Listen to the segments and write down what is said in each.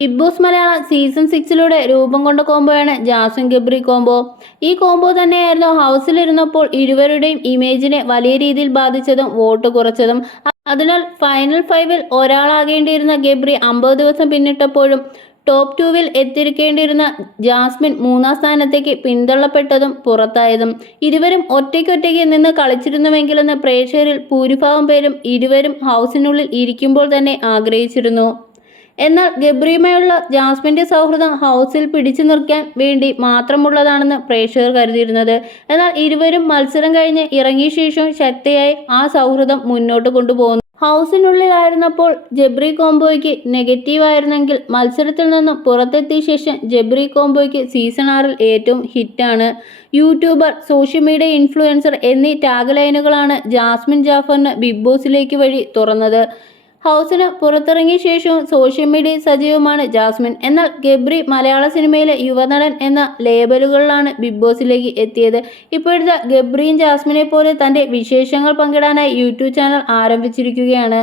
Big boss Malayalam season 6 രൂപം കൊണ്ട കോംബോയാണ് Jasmine Gabri combo. ഈ കോംബോ തന്നെയായിരുന്നു ഹൗസിലിരുന്നപ്പോൾ ഇരുവരുടെയും ഇമേജിനെ വലിയ രീതിയിൽ ബാധിച്ചതും വോട്ട് കുറച്ചതും. അതിനാൽ ഫൈനൽ 5-ൽ ഒരാളാകേണ്ടിയിരുന്ന ഗബ്രി 50 ദിവസം പിന്നിട്ടപ്പോഴും ടോപ്പ് 2-വിൽ എത്തിയിരിക്കേണ്ടിയിരുന്ന ജാസ്മിൻ 3-ാം സ്ഥാനത്തേക്ക് പിന്തള്ളപ്പെട്ടതും പുറത്തായതും. ഇരുവരും ഒറ്റയ്ക്കൊറ്റയ്ക്ക് നിന്ന് കളിച്ചിരുന്നുവെങ്കിലെന്ന് പ്രേക്ഷകരിൽ ഭൂരിഭാഗം പേരും ഇരുവരും ഹൗസിനുള്ളിൽ ഇരിക്കുമ്പോൾ തന്നെ ആഗ്രഹിച്ചിരുന്നു. എന്നാൽ ഗബ്രിയുമായുള്ള ജാസ്മിന്റെ സൗഹൃദം ഹൗസിൽ പിടിച്ചു നിർത്താൻ വേണ്ടി മാത്രമുള്ളതാണെന്ന് പ്രേക്ഷകർ കരുതിയിരുന്നത്. എന്നാൽ ഇരുവരും മത്സരം കഴിഞ്ഞ് ഇറങ്ങിയ ശേഷം ശക്തിയായി ആ സൗഹൃദം മുന്നോട്ട് കൊണ്ടുപോകുന്നു. ഹൗസിനുള്ളിലായിരുന്നപ്പോൾ ജബ്രി കോംബോയ്ക്ക് നെഗറ്റീവായിരുന്നെങ്കിൽ മത്സരത്തിൽ നിന്നും പുറത്തെത്തിയ ശേഷം ജബ്രി കോംബോയ്ക്ക് സീസൺ 6-ൽ ഏറ്റവും ഹിറ്റാണ്. യൂട്യൂബർ, സോഷ്യൽ മീഡിയ ഇൻഫ്ലുവൻസർ എന്നീ ടാഗ് ലൈനുകളാണ് ജാസ്മിൻ ജാഫറിന് ബിഗ് ബോസിലേക്ക് വഴി തുറന്നത്. ഹൗസിന് പുറത്തിറങ്ങിയ ശേഷവും സോഷ്യൽ മീഡിയയിൽ സജീവമാണ് ജാസ്മിൻ. എന്നാൽ ഗബ്രി മലയാള സിനിമയിലെ യുവനടൻ എന്ന ലേബലുകളിലാണ് ബിഗ് ബോസിലേക്ക് എത്തിയത്. ഇപ്പോഴത്തെ ഗബ്രിയും ജാസ്മിനെ പോലെ തന്റെ വിശേഷങ്ങൾ പങ്കിടാനായി യൂട്യൂബ് ചാനൽ ആരംഭിച്ചിരിക്കുകയാണ്.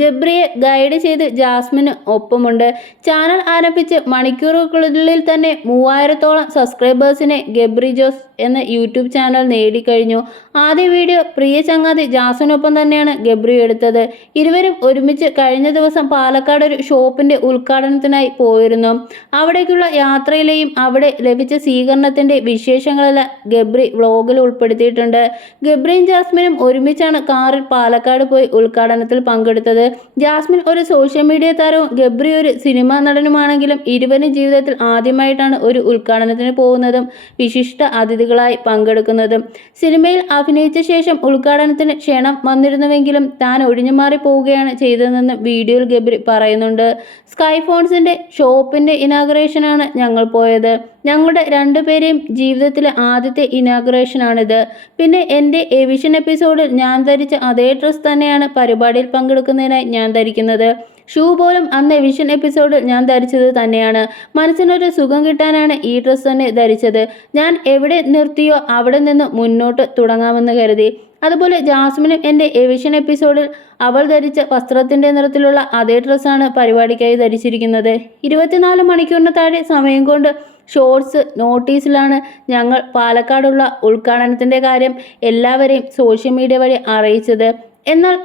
ഗബ്രിയെ ഗൈഡ് ചെയ്ത് ജാസ്മിന് ഒപ്പമുണ്ട്. ചാനൽ ആരംഭിച്ച് മണിക്കൂറുകൾക്കുള്ളിൽ തന്നെ 3000-ഓളം സബ്സ്ക്രൈബേഴ്സിനെ ഗബ്രി ജോസ് എന്ന യൂട്യൂബ് ചാനൽ നേടിക്കഴിഞ്ഞു. ആദ്യ വീഡിയോ പ്രിയ ചങ്ങാതി ജാസ്മിനൊപ്പം തന്നെയാണ് ഗബ്രി എടുത്തത്. ഇരുവരും ഒരുമിച്ച് കഴിഞ്ഞ ദിവസം പാലക്കാട് ഒരു ഷോപ്പിന്റെ ഉദ്ഘാടനത്തിനായി പോയിരുന്നു. അവിടേക്കുള്ള യാത്രയിലെയും അവിടെ ലഭിച്ച സ്വീകരണത്തിന്റെ വിശേഷങ്ങളെല്ലാം ഗബ്രി വ്ലോഗിൽ ഉൾപ്പെടുത്തിയിട്ടുണ്ട്. ഗബ്രിയും ജാസ്മിനും ഒരുമിച്ചാണ് കാറിൽ പാലക്കാട് പോയി ഉദ്ഘാടനത്തിൽ പങ്കെടുത്തത്. ജാസ്മിൻ ഒരു സോഷ്യൽ മീഡിയ താരവും ഗബ്രി ഒരു സിനിമാ നടനുമാണെങ്കിലും ഇരുവരും ജീവിതത്തിൽ ആദ്യമായിട്ടാണ് ഒരു ഉദ്ഘാടനത്തിന് പോകുന്നതും വിശിഷ്ട അതിഥികളായി പങ്കെടുക്കുന്നതും. സിനിമയിൽ അഭിനയിച്ച ശേഷം ഉദ്ഘാടനത്തിന് ക്ഷണം വന്നിരുന്നുവെങ്കിലും താൻ ഒഴിഞ്ഞുമാറി പോവുകയാണ് ചെയ്തതെന്ന് വീഡിയോയിൽ ഗബ്രി പറയുന്നുണ്ട്. സ്കൈ ഫോൺസിന്റെ ഷോപ്പിന്റെ ഇനാഗുറേഷനാണ് ഞങ്ങൾ പോയത്. ഞങ്ങളുടെ രണ്ടുപേരെയും ജീവിതത്തിലെ ആദ്യത്തെ ഇനാഗുറേഷനാണിത്. പിന്നെ എൻ്റെ എവിഷൻ എപ്പിസോഡിൽ ഞാൻ ധരിച്ച അതേ ഡ്രസ് തന്നെയാണ് പരിപാടിയിൽ പങ്കെടുക്കുന്നതിനായി ഞാൻ ധരിക്കുന്നത്. ഷൂ പോലും അന്ന് എവിഷൻ എപ്പിസോഡിൽ ഞാൻ ധരിച്ചത് തന്നെയാണ്. മനസ്സിനൊരു സുഖം കിട്ടാനാണ് ഈ ഡ്രസ് തന്നെ ധരിച്ചത്. ഞാൻ എവിടെ നിർത്തിയോ അവിടെ നിന്ന് മുന്നോട്ട് തുടങ്ങാമെന്ന് കരുതി. അതുപോലെ ജാസ്മിനും എൻ്റെ എവിഷൻ എപ്പിസോഡിൽ അവൾ ധരിച്ച വസ്ത്രത്തിൻ്റെ നിറത്തിലുള്ള അതേ ഡ്രസ്സാണ് പരിപാടിക്കായി ധരിച്ചിരിക്കുന്നത്. 24 മണിക്കൂറിന് താഴെ സമയം കൊണ്ട് ഷോർട്സ് നോട്ടീസിലാണ് ഞങ്ങൾ പാലക്കാടുള്ള ഉദ്ഘാടനത്തിൻ്റെ കാര്യം എല്ലാവരെയും സോഷ്യൽ മീഡിയ വഴി അറിയിച്ചത്. എന്നാൽ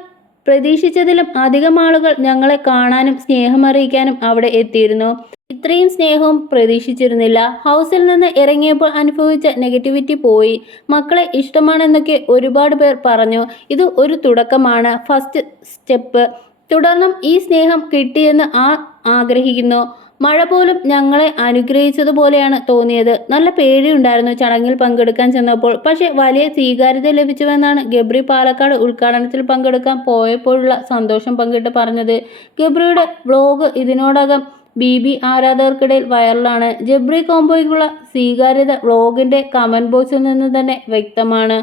പ്രതീക്ഷിച്ചതിലും അധികം ആളുകൾ ഞങ്ങളെ കാണാനും സ്നേഹമറിയിക്കാനും അവിടെ എത്തിയിരുന്നു. ഇത്രയും സ്നേഹവും പ്രതീക്ഷിച്ചിരുന്നില്ല. ഹൗസിൽ നിന്ന് ഇറങ്ങിയപ്പോൾ അനുഭവിച്ച നെഗറ്റിവിറ്റി പോയി. മക്കളെ ഇഷ്ടമാണെന്നൊക്കെ ഒരുപാട് പേർ പറഞ്ഞു. ഇത് ഒരു തുടക്കമാണ്, ഫസ്റ്റ് സ്റ്റെപ്പ്. തുടർന്നും ഈ സ്നേഹം കിട്ടിയെന്ന് ആഗ്രഹിക്കുന്നു. മഴ പോലും ഞങ്ങളെ അനുഗ്രഹിച്ചതുപോലെയാണ് തോന്നിയത്. നല്ല പേടിയുണ്ടായിരുന്നു ചടങ്ങിൽ പങ്കെടുക്കാൻ ചെന്നപ്പോൾ. പക്ഷേ വലിയ സ്വീകാര്യത ലഭിച്ചുവെന്നാണ് ഗബ്രി പാലക്കാട് ഉദ്ഘാടനത്തിൽ പങ്കെടുക്കാൻ പോയപ്പോഴുള്ള സന്തോഷം പങ്കിട്ട് പറഞ്ഞത്. ഗബ്രിയുടെ വ്ലോഗ് ഇതിനോടകം BB ആരാധകർക്കിടയിൽ വൈറലാണ്. ജബ്രി കോംബോയ്ക്കുള്ള സ്വീകാര്യത വ്ലോഗിന്റെ കമന്റ് ബോക്സിൽ നിന്ന് തന്നെ വ്യക്തമാണ്.